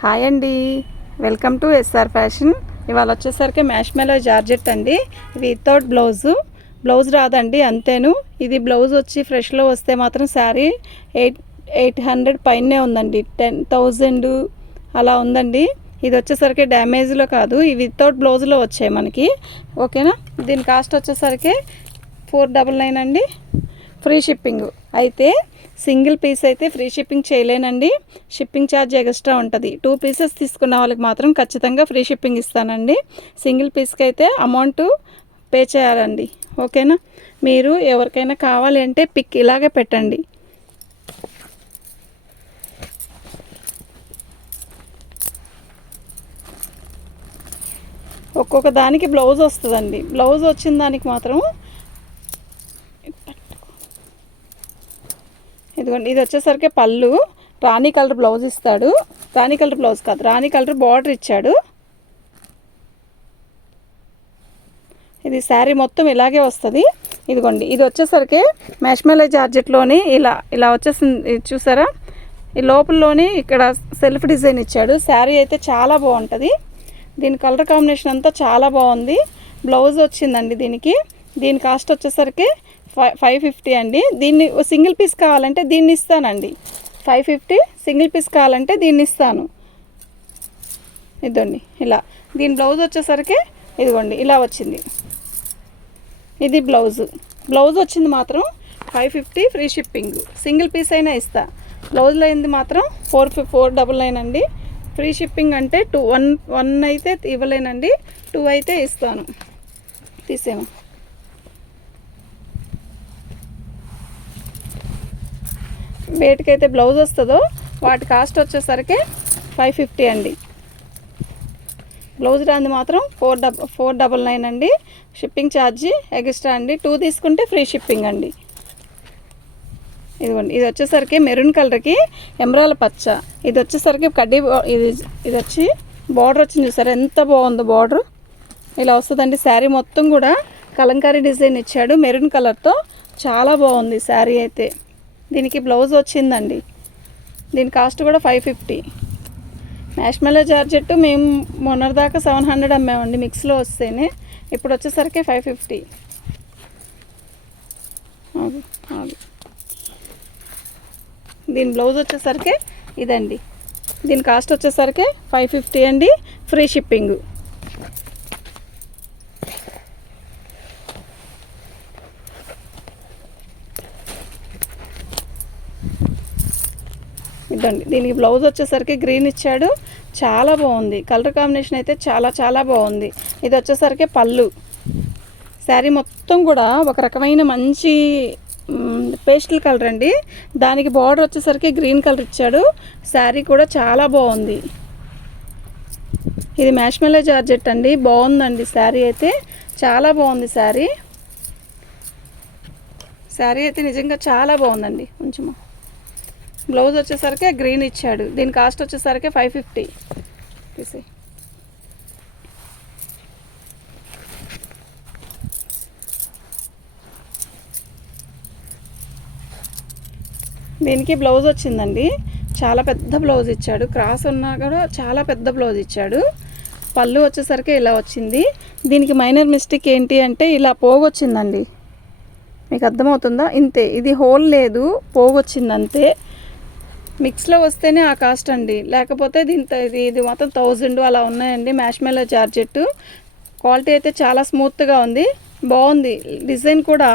Hi అండి, welcome to SR fashion. ఇవాళ వచ్చేసరికి మ్యాష్మెలో జార్జెట్ అండి. ఇది వితౌట్ బ్లౌజ్ రాదండి, అంతేను. ఇది బ్లౌజ్ వచ్చి ఫ్రెష్లో వస్తే మాత్రం శారీ 800 పైనే ఉందండి, 10,000 అలా ఉందండి. ఇది వచ్చేసరికి డ్యామేజ్లో కాదు, ఇవి వితౌట్ బ్లౌజ్లో వచ్చాయి మనకి. ఓకేనా. దీని కాస్ట్ వచ్చేసరికి 499 అండి, ఫ్రీ షిప్పింగ్. అయితే సింగిల్ పీస్ అయితే ఫ్రీ షిప్పింగ్ చేయలేనండి, షిప్పింగ్ ఛార్జ్ ఎక్స్ట్రా ఉంటుంది. 2 పీసెస్ తీసుకున్న వాళ్ళకి మాత్రం ఖచ్చితంగా ఫ్రీ షిప్పింగ్ ఇస్తానండి. సింగిల్ పీస్కి అయితే అమౌంట్ పే చేయాలండి. ఓకేనా. మీరు ఎవరికైనా కావాలి అంటే పిక్ ఇలాగే పెట్టండి. ఒక్కొక్క దానికి బ్లౌజ్ వస్తుందండి. బ్లౌజ్ వచ్చిన దానికి మాత్రం ఇదిగోండి, ఇది వచ్చేసరికి పళ్ళు, రాణి కలర్ బ్లౌజ్ ఇస్తాడు. రాణి కలర్ బ్లౌజ్ కాదు, రాణి కలర్ బార్డర్ ఇచ్చాడు. ఇది శారీ మొత్తం ఇలాగే వస్తుంది. ఇదిగోండి, ఇది వచ్చేసరికి మ్యాష్మెలో జార్జెట్లోని ఇలా వచ్చేసింది చూసారా. ఈ లోపలలోని ఇక్కడ సెల్ఫ్ డిజైన్ ఇచ్చాడు. శారీ అయితే చాలా బాగుంటుంది. దీని కలర్ కాంబినేషన్ అంతా చాలా బాగుంది. బ్లౌజ్ వచ్చిందండి దీని కాస్ట్ వచ్చేసరికి 550 అండి. దీన్ని సింగిల్ పీస్ కావాలంటే దీన్ని ఇస్తానండి. 550 సింగిల్ పీస్ కావాలంటే దీన్ని ఇస్తాను. ఇదండి ఇలా. దీని బ్లౌజ్ వచ్చేసరికి ఇదిగోండి ఇలా వచ్చింది. ఇది బ్లౌజ్ వచ్చింది మాత్రం 550 ఫ్రీ షిప్పింగ్. సింగిల్ పీస్ అయినా ఇస్తా. బ్లౌజ్లో అయింది మాత్రం 499 అండి. ఫ్రీ షిప్పింగ్ అంటే 1 అయితే ఇవ్వలేనండి, 2 అయితే ఇస్తాను. తీసేమో. వేటికైతే బ్లౌజ్ వస్తుందో వాటి కాస్ట్ వచ్చేసరికి 550 అండి. బ్లౌజ్ రాంది మాత్రం 499 అండి. షిప్పింగ్ ఛార్జీ ఎక్స్ట్రా అండి. 2 తీసుకుంటే ఫ్రీ షిప్పింగ్ అండి. ఇదిగోండి, ఇది వచ్చేసరికి మెరూన్ కలర్కి ఎమరాల పచ్చ. ఇది వచ్చేసరికి కడ్డీ, ఇది వచ్చి బార్డర్ వచ్చింది చూసారా, ఎంత బాగుందో బార్డర్. ఇలా వస్తుందండి. శారీ మొత్తం కూడా కలంకారీ డిజైన్ ఇచ్చాడు మెరూన్ కలర్తో. చాలా బాగుంది శారీ అయితే. దీనికి బ్లౌజ్ వచ్చిందండి. దీని కాస్ట్ కూడా 550. మ్యాష్మెలో జార్జెట్ మేము మొన్నటిదాకా 700 అమ్మామండి మిక్స్లో వస్తేనే. ఇప్పుడు వచ్చేసరికి 550. దీని బ్లౌజ్ వచ్చేసరికి ఇదండి. దీని కాస్ట్ వచ్చేసరికి 550 అండి, ఫ్రీ షిప్పింగ్. ఇదండి, దీనికి బ్లౌజ్ వచ్చేసరికి గ్రీన్ ఇచ్చాడు. చాలా బాగుంది. కలర్ కాంబినేషన్ అయితే చాలా బాగుంది. ఇది వచ్చేసరికి పళ్ళు. శారీ మొత్తం కూడా ఒక రకమైన మంచి పేస్టల్ కలర్ అండి. దానికి బార్డర్ వచ్చేసరికి గ్రీన్ కలర్ ఇచ్చాడు. శారీ కూడా చాలా బాగుంది. ఇది మ్యాష్మెలో జార్జెట్ అండి. బాగుందండి శారీ అయితే, చాలా బాగుంది శారీ అయితే నిజంగా చాలా బాగుందండి. కొంచెం బ్లౌజ్ వచ్చేసరికి గ్రీన్ ఇచ్చాడు. దీని కాస్ట్ వచ్చేసరికి 550. తీసి దీనికి బ్లౌజ్ వచ్చిందండి. చాలా పెద్ద బ్లౌజ్ ఇచ్చాడు. క్రాస్ ఉన్నా కూడా చాలా పెద్ద బ్లౌజ్ ఇచ్చాడు. పళ్ళు వచ్చేసరికి ఇలా వచ్చింది. దీనికి మైనర్ మిస్టేక్ ఏంటి అంటే ఇలా పోగొచ్చిందండి. మీకు అర్థమవుతుందా? ఇంతే, ఇది హోల్ లేదు, పోగొచ్చింది అంతే. మిక్స్లో వస్తేనే ఆ కాస్ట్ అండి, లేకపోతే ఇది మొత్తం 1000 అలా ఉన్నాయండి. మ్యాష్మెలో జార్జెట్ క్వాలిటీ అయితే చాలా స్మూత్గా ఉంది, బాగుంది. డిజైన్ కూడా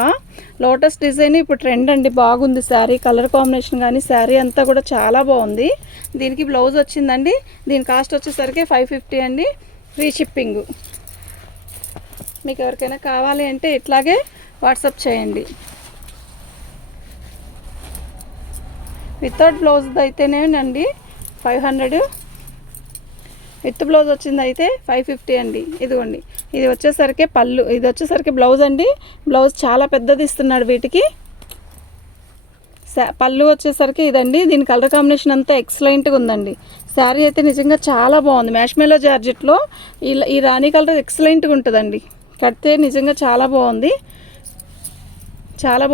లోటస్ డిజైన్ ఇప్పుడు ట్రెండ్ అండి, బాగుంది శారీ. కలర్ కాంబినేషన్ కానీ శారీ అంతా కూడా చాలా బాగుంది. దీనికి బ్లౌజ్ వచ్చిందండి. దీని కాస్ట్ వచ్చేసరికి 550 అండి, ఫ్రీ షిప్పింగ్. మీకు ఎవరికైనా కావాలి అంటే ఇట్లాగే వాట్సాప్ చేయండి. వితౌట్ బ్లౌజ్ అయితేనేనండి 500, విత్ బ్లౌజ్ వచ్చింది అయితే 550 అండి. ఇదిగోండి, ఇది వచ్చేసరికి పళ్ళు, ఇది వచ్చేసరికి బ్లౌజ్ అండి. బ్లౌజ్ చాలా పెద్దది ఇస్తున్నాడు వీటికి. పళ్ళు వచ్చేసరికి ఇదండి. దీని కలర్ కాంబినేషన్ అంతా ఎక్సలెంట్గా ఉందండి. శారీ అయితే నిజంగా చాలా బాగుంది. మ్యాష్మెలో జార్జెట్లో ఈ రాణి కలర్ ఎక్సలెంట్గా ఉంటుందండి. కడితే నిజంగా చాలా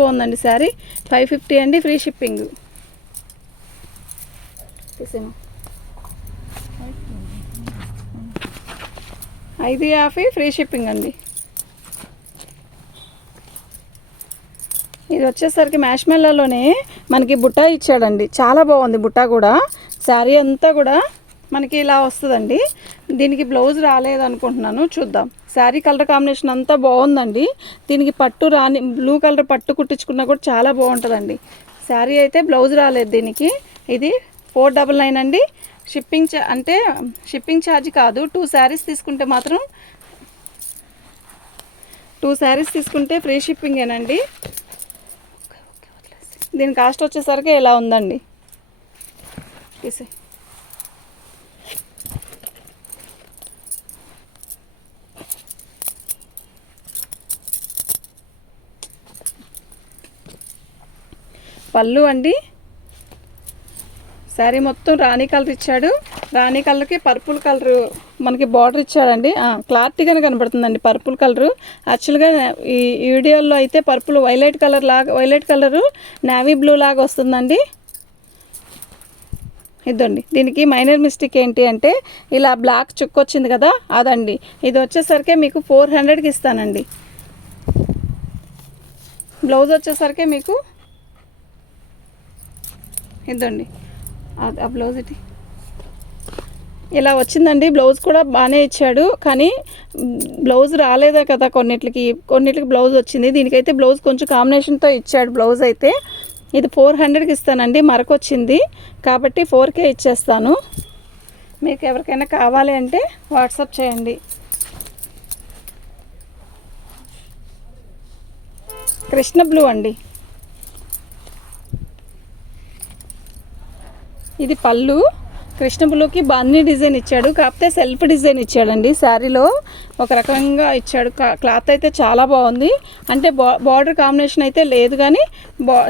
బాగుందండి శారీ. 550 అండి, ఫ్రీ షిప్పింగ్. తీసేమో. 550 ఫ్రీ షిప్పింగ్ అండి. ఇది వచ్చేసరికి మ్యాష్మెల్లోనే మనకి బుట్ట ఇచ్చాడండి. చాలా బాగుంది బుట్ట కూడా. శారీ అంతా కూడా మనకి ఇలా వస్తుందండి. దీనికి బ్లౌజ్ రాలేదు అనుకుంటున్నాను, చూద్దాం. శారీ కలర్ కాంబినేషన్ అంతా బాగుందండి. దీనికి పట్టు రాని బ్లూ కలర్ పట్టు కుట్టించుకున్నా కూడా చాలా బాగుంటుందండి. శారీ అయితే బ్లౌజ్ రాలేదు దీనికి. ఇది 499 అండి. షిప్పింగ్ అంటే షిప్పింగ్ ఛార్జ్ కాదు. 2 శారీస్ తీసుకుంటే మాత్రం 2 శారీస్ తీసుకుంటే ఫ్రీ షిప్పింగేనండి. దీని కాస్ట్ వచ్చేసరికి ఇలా ఉందండి. తీసే పళ్ళు అండి. శారీ మొత్తం రాణి కలర్ ఇచ్చాడు. రాణి కలర్కి పర్పుల్ కలర్ మనకి బార్డర్ ఇచ్చాడండి. క్లారిటీగానే కనబడుతుందండి పర్పుల్ కలరు. యాక్చువల్గా ఈ వీడియోలో అయితే purple violet colour navy blue లాగా వస్తుందండి. ఇదండి. దీనికి మైనర్ మిస్టేక్ ఏంటి అంటే ఇలా బ్లాక్ చుక్క వచ్చింది కదా, అదండి. ఇది వచ్చేసరికి మీకు 400కి ఇస్తానండి. బ్లౌజ్ వచ్చేసరికి మీకు ఇదండి. ఆ బ్లౌజ్ ఇది ఇలా వచ్చిందండి. బ్లౌజ్ కూడా బాగానే ఇచ్చాడు, కానీ బ్లౌజ్ రాలేదా కదా, కొన్నిటికి బ్లౌజ్ వచ్చింది. దీనికైతే బ్లౌజ్ కొంచెం కాంబినేషన్తో ఇచ్చాడు. బ్లౌజ్ అయితే ఇది 400కి ఇస్తానండి. మరకొచ్చింది కాబట్టి 4K ఇచ్చేస్తాను. మీకు ఎవరికైనా కావాలి అంటే వాట్సాప్ చేయండి. కృష్ణ బ్లూ అండి. ఇది పళ్ళు. కృష్ణ బ్లూకి బన్నీ డిజైన్ ఇచ్చాడు, కాకపోతే సెల్ఫ్ డిజైన్ ఇచ్చాడండి. శారీలో ఒక రకంగా ఇచ్చాడు. క్లాత్ అయితే చాలా బాగుంది. అంటే బార్డర్ కాంబినేషన్ అయితే లేదు, కానీ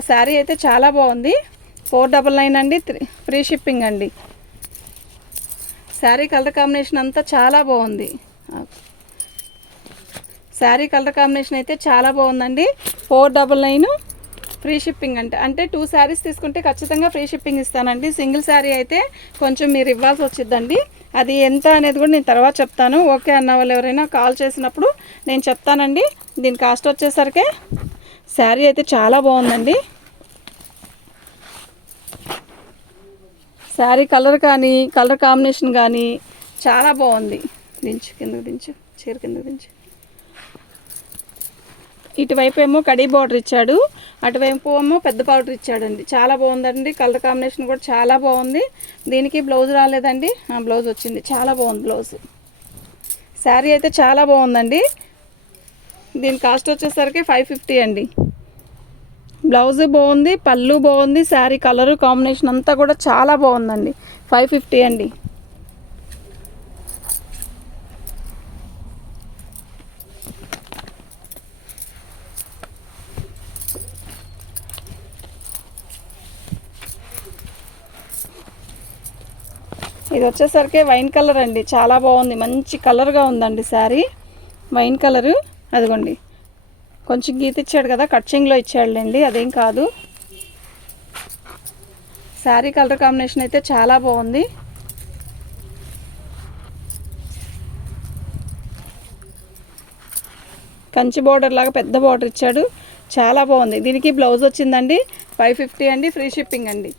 శారీ అయితే చాలా బాగుంది. 499 అండి. ఫ్రీ షిప్పింగ్ అండి. శారీ కలర్ కాంబినేషన్ అంతా చాలా బాగుంది. శారీ కలర్ కాంబినేషన్ అయితే చాలా బాగుందండి. 499 ఫ్రీ షిప్పింగ్ అంటే 2 శారీస్ తీసుకుంటే ఖచ్చితంగా ఫ్రీ షిప్పింగ్ ఇస్తానండి. సింగిల్ శారీ అయితే కొంచెం మీరు ఇవ్వాల్సి వచ్చిందండి. అది ఎంత అనేది కూడా నేను తర్వాత చెప్తాను. ఓకే అన్న వాళ్ళు ఎవరైనా కాల్ చేసినప్పుడు నేను చెప్తానండి. దీని కాస్ట్ వచ్చేసరికి శారీ అయితే చాలా బాగుందండి. శారీ కలర్ కానీ కలర్ కాంబినేషన్ కానీ చాలా బాగుంది. దించు, కిందకు దించు, చీర కిందకు దించు. ఇటువైపు ఏమో కడీ బార్డర్ ఇచ్చాడు, అటువైపు ఏమో పెద్ద బార్డర్ ఇచ్చాడండి. చాలా బాగుందండి. కలర్ కాంబినేషన్ కూడా చాలా బాగుంది. దీనికి బ్లౌజ్ రాలేదండి, బ్లౌజ్ వచ్చింది. చాలా బాగుంది బ్లౌజ్. శారీ అయితే చాలా బాగుందండి. దీని కాస్ట్ వచ్చేసరికి 550 అండి. బ్లౌజ్ బాగుంది, పళ్ళు బాగుంది, శారీ కలరు కాంబినేషన్ అంతా కూడా చాలా బాగుందండి. 550 అండి. ఇది వచ్చేసరికి వైన్ కలర్ అండి. చాలా బాగుంది, మంచి కలర్గా ఉందండి శారీ. వైన్ కలరు అదిగోండి. కొంచెం గీత ఇచ్చాడు కదా, కట్చింగ్లో ఇచ్చాడులేండి, అదేం కాదు. శారీ కలర్ కాంబినేషన్ అయితే చాలా బాగుంది. కంచి బార్డర్ లాగా పెద్ద బార్డర్ ఇచ్చాడు, చాలా బాగుంది. దీనికి బ్లౌజ్ వచ్చిందండి. 550 అండి. ఫ్రీ షిప్పింగ్ అండి.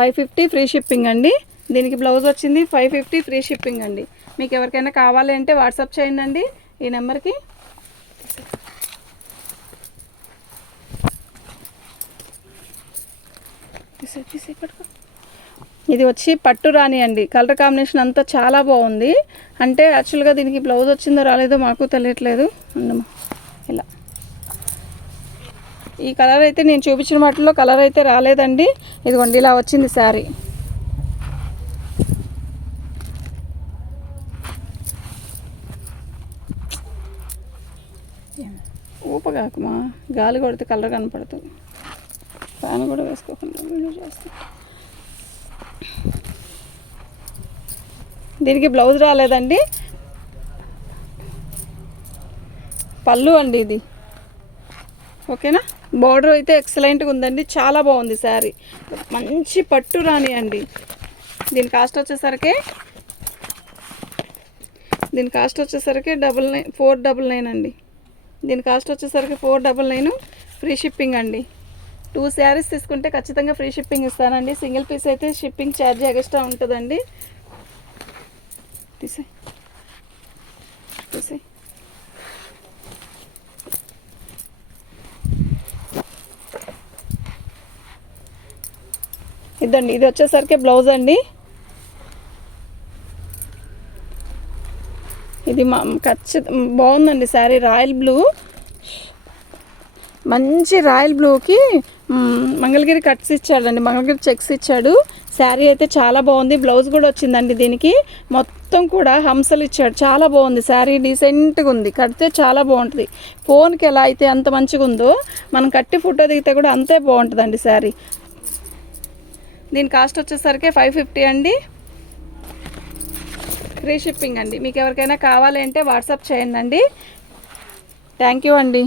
550 ఫ్రీ షిప్పింగ్ అండి. దీనికి బ్లౌజ్ వచ్చింది. 550 ఫ్రీ షిప్పింగ్ అండి. మీకు ఎవరికైనా కావాలి అంటే వాట్సాప్ చేయండి ఈ నెంబర్కి. ఇది వచ్చి పట్టు రాణి అండి. కలర్ కాంబినేషన్ అంతా చాలా బాగుంది. అంటే యాక్చువల్గా దీనికి బ్లౌజ్ వచ్చిందో రాలేదో మాకు తెలియట్లేదు. అందమ్మా ఇలా ఈ కలర్ అయితే నేను చూపించిన వాటిలో కలర్ అయితే రాలేదండి. ఇదిగోండి ఇలా వచ్చింది శారీ. ఊపగాకమా, గాలి కొడితే కలర్ కనపడుతుంది. ఫ్యాన్ కూడా వేసుకోకుండా వీడియో చేస్తాను. దీనికి బ్లౌజ్ రాలేదండి. పళ్ళు అండి ఇది. ఓకేనా. బార్డర్ అయితే ఎక్సలెంట్గా ఉందండి, చాలా బాగుంది శారీ. మంచి పట్టు రాణి అండి. దీని కాస్ట్ వచ్చేసరికి దీని కాస్ట్ వచ్చేసరికి 499 అండి. దీని కాస్ట్ వచ్చేసరికి 499, ఫ్రీ షిప్పింగ్ అండి. 2 శారీస్ తీసుకుంటే ఖచ్చితంగా ఫ్రీ షిప్పింగ్ ఇస్తానండి. సింగిల్ పీస్ అయితే షిప్పింగ్ ఛార్జ్ ఎక్స్ట్రా ఉంటుందండి. తీసే ఇదండి, ఇది వచ్చేసరికి బ్లౌజ్ అండి. ఇది బాగుందండి శారీ. రాయల్ బ్లూ, మంచి రాయల్ బ్లూకి మంగళగిరి కట్స్ ఇచ్చాడండి, మంగళగిరి చెక్స్ ఇచ్చాడు. శారీ అయితే చాలా బాగుంది. బ్లౌజ్ కూడా వచ్చిందండి. దీనికి మొత్తం కూడా హంసలు ఇచ్చాడు. చాలా బాగుంది శారీ, డీసెంట్గా ఉంది. కడితే చాలా బాగుంటుంది. ఫోన్కి ఎలా అయితే అంత మంచిగా ఉందో మనం కట్టి ఫోటో దిగితే కూడా అంతే బాగుంటుందండి శారీ. దీని కాస్ట్ వచ్చేసరికి 550 అండి, ఫ్రీ షిప్పింగ్ అండి. మీకు ఎవరికైనా కావాలి అంటే వాట్సాప్ చేయండి అండి. థ్యాంక్ యూ అండి.